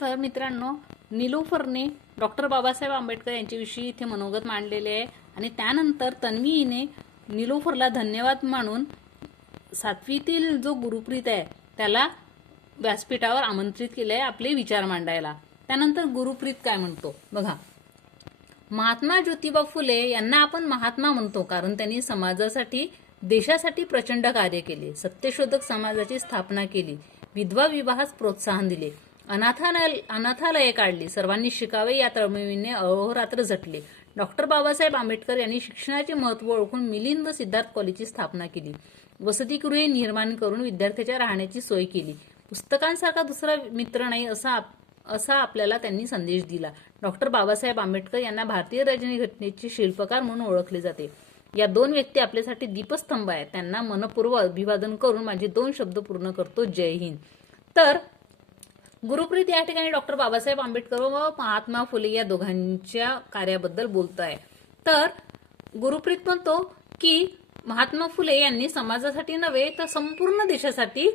तर मित्रांनो निलोफरने डॉक्टर बाबासाहेब आंबेडकर यांच्याविषयी इथे मनोगत मांडलेले आहे. आणि त्यानंतर तन्वीने निलोफरला धन्यवाद मानून सातवीतील जो गुरुप्रीत आहे त्याला व्यासपीठावर आमंत्रित केले आहे आपले विचार मांडायला. त्यानंतर गुरुप्रीत काय म्हणतो? बघा. महात्मा ज्योतिबा फुले यांना आपण महात्मा म्हणतो कारण त्यांनी समाजासाठी देशासाठी प्रचंड कार्य केले. सत्यशोधक समाजाची स्थापना केली. विधवा विवाहास प्रोत्साहन दिले. अनाथालय अनाथालये काढली. सर्वांनी शिकावे या तळमळीने अहोरात्र झटले. डॉक्टर बाबासाहेब आंबेडकर यांनी शिक्षणाचे महत्त्व ओळखून मिलिंद सिद्धार्थ कॉलेजची स्थापना केली. वसतिगृहे निर्माण करून विद्यार्थ्याच्या राहण्याची सोय केली. पुस्तकांसारखा दुसरा मित्र नाही असा आप- असा आपल्याला त्यांनी संदेश दिला. डॉक्टर बाबासाहेब आंबेडकर यांना भारतीय राज्यघटनेचे शिल्पकार म्हणून ओळखले जाते. या दोन व्यक्ती आपल्यासाठी दीपस्तंभ आहेत. त्यांना मनपूर्वक अभिवादन करून माझे दोन शब्द पूर्ण करतो. जय हिंद. तर गुरुप्रीत या ठिकाणी डॉक्टर बाबासाहेब आंबेडकर व महात्मा फुले या दोघांच्या कार्याबद्दल बोलत आहे तर गुरुप्रीत म्हणतो की महात्मा फुले यांनी समाजासाठी नव्हे तर संपूर्ण देशासाठी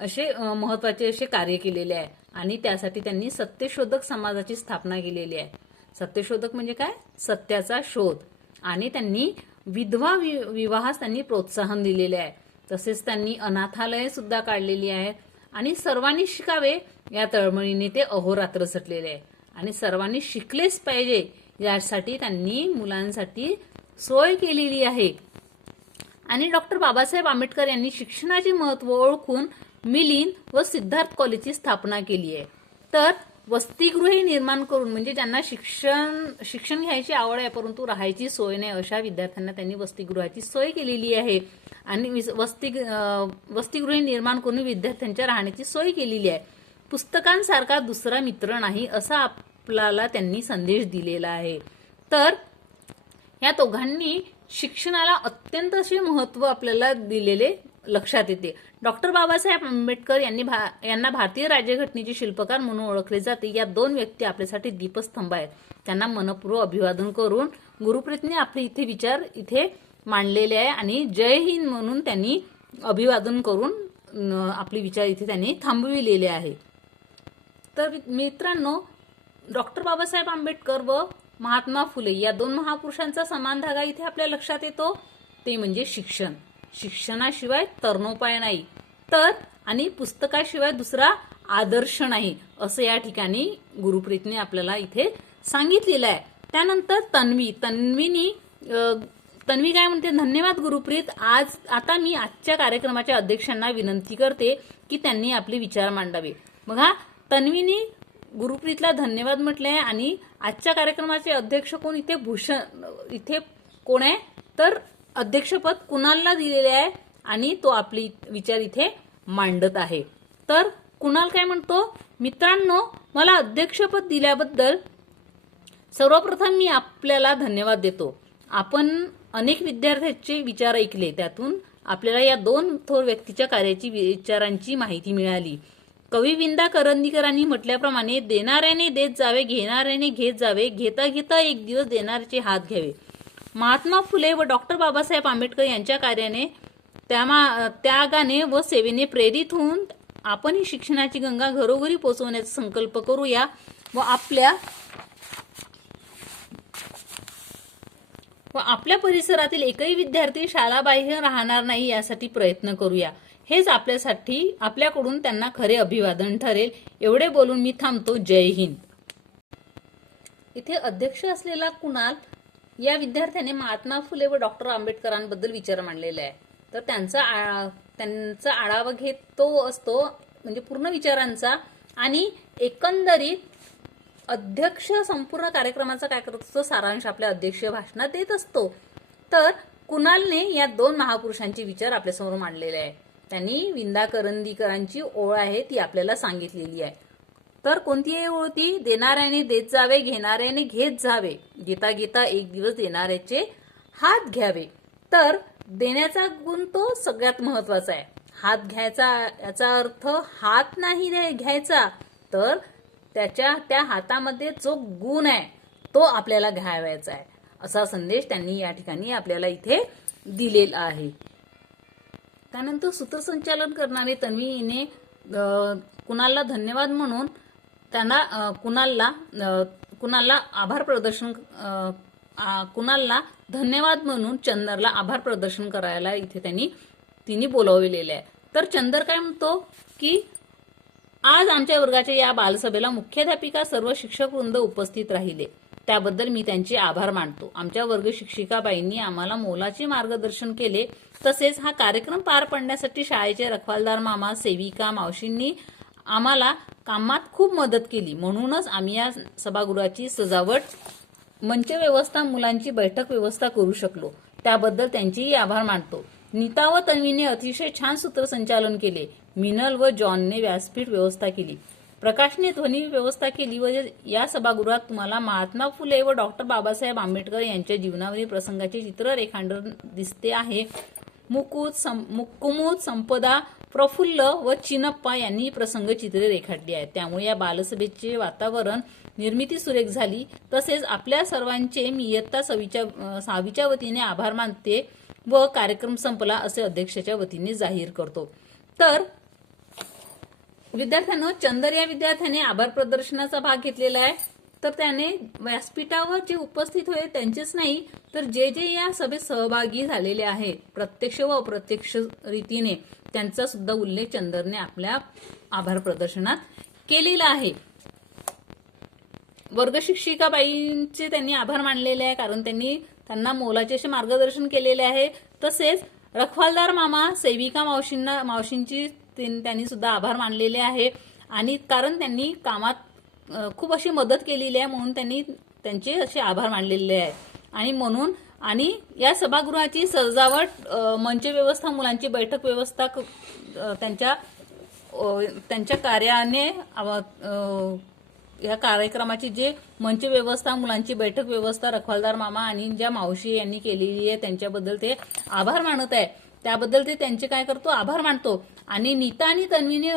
असे महत्त्वाचे असे कार्य केलेले आहे. आणि त्यासाठी त्यांनी सत्यशोधक समाजाची स्थापना केलेली आहे. सत्यशोधक म्हणजे काय? सत्याचा शोध. आणि त्यांनी विधवा वि- विवाहास त्यांनी प्रोत्साहन दिलेले आहे. तसेच त्यांनी अनाथालय सुद्धा काढलेली आहेत आणि सर्वांनी शिकावे या तळमळीने ते अहोरात्र झटलेले आहे. आणि सर्वांनी शिकलेच पाहिजे यासाठी त्यांनी मुलांसाठी सोय केलेली आहे. आणि डॉक्टर बाबासाहेब आंबेडकर यांनी शिक्षणाचे महत्त्व ओळखून मिलिंद व सिद्धार्थ कॉलेजची स्थापना केली आहे. तर वसतिगृहे निर्माण करून म्हणजे ज्यांना शिक्षण शिक्षण घ्यायची आवड आहे परंतु राहायची सोय नाही. अशा विद्यार्थ्यांना त्यांनी वसतिगृहाची सोय केलेली आहे. आणि विस- वसति वसतिगृहे निर्माण करून विद्यार्थ्यांच्या राहण्याची सोय केलेली आहे. पुस्तकांसारखा दुसरा मित्र नाही असा आपल्याला त्यांनी संदेश दिलेला आहे. तर या दोघांनी शिक्षणाला अत्यंत असे महत्त्व आपल्याला दिलेले लक्षात येते. डॉक्टर बाबासाहेब आंबेडकर यांनी भा- यांना भारतीय राज्यघटनेचे शिल्पकार म्हणून ओळखले जाते. या दोन व्यक्ती आपल्यासाठी दीपस्तंभ आहेत. त्यांना मनपूर्वक अभिवादन करून गुरुप्रीतने आपले इथे विचार इथे मांडलेले आहे आणि जय हिंद म्हणून त्यांनी अभिवादन करून आपले विचार इथे त्यांनी थांबविलेले आहे. तर मित्रांनो डॉक्टर बाबासाहेब आंबेडकर व महात्मा फुले या दोन महापुरुषांचा समान धागा इथे आपल्या लक्षात येतो. ते म्हणजे शिक्षण. शिक्षणाशिवाय तरणोपाय नाही. तर आणि पुस्तकाशिवाय दुसरा आदर्श नाही असं या ठिकाणी गुरुप्रीतने आपल्याला इथे सांगितलेलं आहे. त्यानंतर तन्वी तन्वीनी तन्वी काय म्हणते धन्यवाद गुरुप्रीत आज आता मी आजच्या कार्यक्रमाच्या अध्यक्षांना विनंती करते की त्यांनी आपले विचार मांडावे. बघा तन्वीनी गुरुप्रीतला धन्यवाद म्हटले आहे आणि आजच्या कार्यक्रमाचे अध्यक्ष कोण? इथे भूषण इथे कोण आहे? तर अध्यक्षपद कुणालला दिलेले आहे आणि तो आपली विचार इथे मांडत आहे. तर कुणाल काय म्हणतो? मित्रांनो मला अध्यक्षपद दिल्याबद्दल सर्वप्रथम मी आपल्याला धन्यवाद देतो. आपण अनेक विद्यार्थ्यांचे विचार ऐकले. त्यातून आपल्याला या दोन थोर व्यक्तीच्या कार्याची विचारांची माहिती मिळाली. कवी विंदा करंदीकरांनी म्हटल्याप्रमाणे देणाऱ्याने देत जावे घेणाऱ्याने घेत जावे घेता घेता एक दिवस देणाऱ्याचे हात घ्यावे. महात्मा फुले व डॉक्टर बाबासाहेब आंबेडकर यांच्या कार्याने त्यामा त्यागाने व सेवेने प्रेरित होऊन आपणही शिक्षणाची गंगा घरोघरी पोहोचवण्याचा संकल्प करूया व आपल्या व आपल्या परिसरातील एकही विद्यार्थी शाळाबाह्य राहणार नाही यासाठी प्रयत्न करूया. हेच आपल्यासाठी आपल्याकडून त्यांना खरे अभिवादन ठरेल. एवढे बोलून मी थांबतो. जय हिंद. इथे अध्यक्ष असलेला कुणाल या विद्यार्थ्याने महात्मा फुले व डॉक्टर आंबेडकरांबद्दल विचार मांडलेला आहे. तर त्यांचा त्यांचा आढावा घेत तो असतो म्हणजे पूर्ण विचारांचा आणि एकंदरीत अध्यक्ष संपूर्ण कार्यक्रमाचा काय करत असतो सारांश आपल्या अध्यक्ष भाषणात देत असतो. तर कुणालने या दोन महापुरुषांचे विचार आपल्यासमोर मांडलेले आहे. त्यांनी विंदा करंदीकरांची ओळ आहे ती आपल्याला सांगितलेली आहे. तर कोणती आहे देणाऱ्याने देत जावे घेणाऱ्याने घेत जावे. घेता घेता एक दिवस देणाऱ्याचे हात घ्यावे. तर देण्याचा गुण तो सगळ्यात महत्त्वाचा आहे. हात घ्यायचा याचा अर्थ हात नाही घ्यायचा तर त्याच्या त्या हातामध्ये जो गुण आहे तो आपल्याला घ्यावायचा आहे. असा संदेश त्यांनी या ठिकाणी आपल्याला इथे दिलेला आहे. त्यानंतर सूत्रसंचालन करणारे तन्वी हिने कुणाला धन्यवाद म्हणून त्यांना कुणालला कुणालला आभार प्रदर्शन कुणालला धन्यवाद म्हणून चंदरला आभार प्रदर्शन करायला इथे त्यांनी तिने बोलवलेले आहे. तर चंदर काय म्हणतो की आज आमच्या वर्गाच्या या बालसभेला मुख्याध्यापिका सर्व शिक्षक वृंद उपस्थित राहिले. त्याबद्दल मी त्यांचे आभार मानतो. आमच्या वर्ग शिक्षिकाबाईंनी आम्हाला मोलाचे मार्गदर्शन केले. तसेच हा कार्यक्रम पार पडण्यासाठी शाळेचे रखवालदार मामा सेविका मावशींनी आम्हाला कामात खूप मदत केली. म्हणूनच आम्ही या सभागृहाची सजावट मंच व्यवस्था मुलांची बैठक व्यवस्था करू शकलो. त्याबद्दल त्यांचेही आभार मानतो. नीता व तन्वीने अतिशय छान सूत्रसंचालन केले. मिनल व जॉनने व्यासपीठ व्यवस्था केली. प्रकाशने ध्वनी व्यवस्था केली व या सभागृहात तुम्हाला महात्मा फुले व डॉक्टर बाबासाहेब आंबेडकर यांच्या जीवनावरील प्रसंगाचे चित्र रेखांडन दिसते आहे. मुकुद सं, मु- संपदा प्रफुल्ल व चिनप्पा यांनी प्रसंग चित्रे रेखाटली आहेत. त्यामुळे या बालसभेचे वातावरण निर्मिती सुरेख झाली. तसेच आपल्या सर्वांचे मी इयत्ता सहावीच्या सहावीच्या वतीने आभार मानते व कार्यक्रम संपला असे अध्यक्षाच्या वतीने जाहीर करतो. तर विद्यार्थ्यांनो चंदर या विद्यार्थ्याने आभार प्रदर्शनाचा भाग घेतलेला आहे. तर त्याने व्यासपीठावर जे उपस्थित होते त्यांचेच नाही तर जे जे या सभेत सहभागी झालेले आहेत प्रत्यक्ष व अप्रत्यक्ष रीतीने त्यांचा सुद्धा उल्लेख चंदरने आपल्या आभार प्रदर्शनात केलेला आहे. वर्ग शिक्षिकाबाईंचे त्यांनी आभार मानलेले आहे कारण त्यांनी त्यांना मोलाचे असे मार्गदर्शन केलेले आहे. तसेच रखवालदार मामा सेविका मावशींना मावशींची त्यांनी सुद्धा आभार मानलेले आहे. आणि कारण त्यांनी कामात खूप अशी मदत केलेली आहे म्हणून त्यांनी त्यांचे असे आभार मानलेले आहे. आणि म्हणून आणि या सभागृहाची सजावट मंच व्यवस्था मुलांची बैठक व्यवस्था त्यांच्या त्यांच्या कार्याने या कार्यक्रमाची जे मंच व्यवस्था मुलांची बैठक व्यवस्था रखवालदार मामा आणि ज्या मावशी यांनी केलेली आहे त्यांच्याबद्दल ते आभार मानत आहे. त्याबद्दल ते त्यांचे काय करतो? आभार मानतो. आणि नीता आणि तन्वीने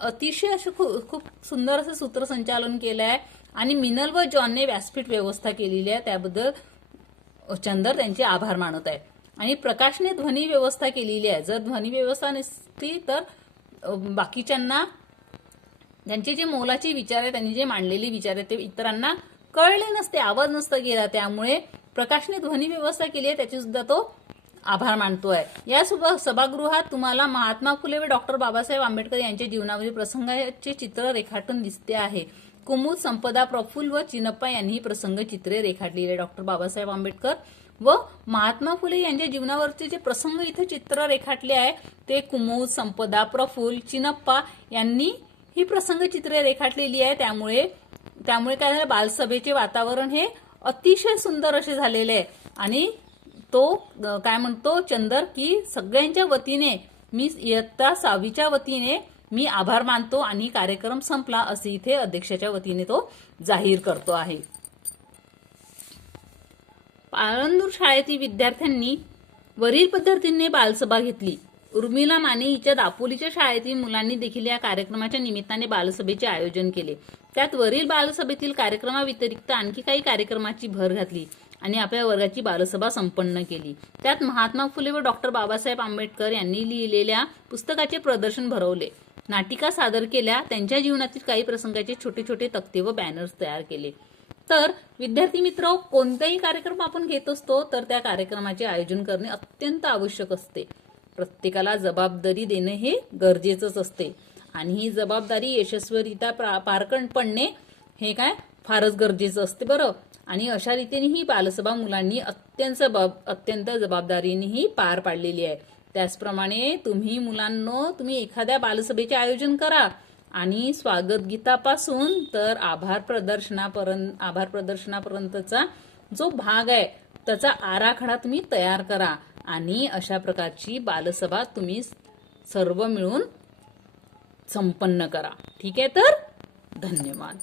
अतिशय असं खूप खूप सुंदर असं सूत्रसंचालन केलं आहे आणि मिनल व जॉनने व्यासपीठ व्यवस्था केलेली आहे. त्याबद्दल चंदर त्यांचे आभार मानत आहे आणि प्रकाशने ध्वनी व्यवस्था केलेली आहे. जर ध्वनी व्यवस्था नसती तर बाकीच्यांना त्यांचे जे मोलाचे विचार आहे त्यांनी जे मांडलेले विचार आहेत ते इतरांना कळले नसते आवाज नसता गेला. त्यामुळे प्रकाशने ध्वनी व्यवस्था केली आहे. त्याची सुद्धा तो आभार मानतोय. या सभागृहात तुम्हाला महात्मा फुले व डॉक्टर बाबासाहेब आंबेडकर यांच्या जीवनावरील प्रसंगाचे चित्र रेखाटून दिसते आहे. कुमुद संपदा प्रफुल्ल व चिनप्पा यांनी ही प्रसंग चित्रे रेखाटलेली आहे डॉक्टर बाबासाहेब आंबेडकर व महात्मा फुले यांच्या जीवनावरचे जे प्रसंग इथे चित्र रेखाटले आहे ते कुमुद संपदा प्रफुल्ल चिनप्पा यांनी ही प्रसंग चित्रे रेखाटलेली आहे. त्यामुळे त्यामुळे काय झालं? बालसभेचे वातावरण हे अतिशय सुंदर असे झालेले आहे. आणि तो काय म्हणतो चंदर की सगळ्यांच्या वतीने मी इयत्ता सहावीच्या वतीने मी आभार मानतो आणि कार्यक्रम संपला असे इथे अध्यक्षाच्या वतीने तो जाहीर करतो आहे. पाळंदूर शाळेतील विद्यार्थ्यांनी वरील पद्धतीने बालसभा घेतली. उर्मिला माने हिच्या दापोलीच्या शाळेतील मुलांनी देखील या कार्यक्रमाच्या निमित्ताने बालसभेचे आयोजन केले. त्यात वरील बालसभेतील कार्यक्रमाव्यतिरिक्त आणखी काही कार्यक्रमाची भर घातली. आणि आपल्या वर्गाची बालसभा संपन्न केली. त्यात महात्मा फुले व डॉक्टर बाबासाहेब आंबेडकर यांनी लिहिलेल्या पुस्तकाचे प्रदर्शन भरवले. नाटिका सादर केल्या त्यांच्या जीवनातील काही प्रसंगाचे छोटे छोटे तक्ते व बॅनर्स तयार केले. तर विद्यार्थी मित्र कोणताही कार्यक्रम आपण घेत असतो तर त्या कार्यक्रमाचे आयोजन करणे अत्यंत आवश्यक असते. प्रत्येकाला जबाबदारी देणे हे गरजेचंच असते. आणि ही जबाबदारी यशस्वीरित्या पार पडणे हे काय? फारच गरजेचं असते बरं. आणि अशा रीतीने ही बालसभा मुलांनी अत्यंत जबाब अत्यंत जबाबदारीनेही पार पाडलेली आहे. त्याचप्रमाणे तुम्ही मुलांनो तुम्ही एखाद्या बालसभेचे आयोजन करा. आणि स्वागत गीतापासून तर आभार प्रदर्शनापर्यंत आभार प्रदर्शनापर्यंतचा जो भाग आहे त्याचा आराखडा तुम्ही तयार करा. आणि अशा प्रकारची बालसभा तुम्ही सर्व मिळून संपन्न करा. ठीक आहे तर? धन्यवाद.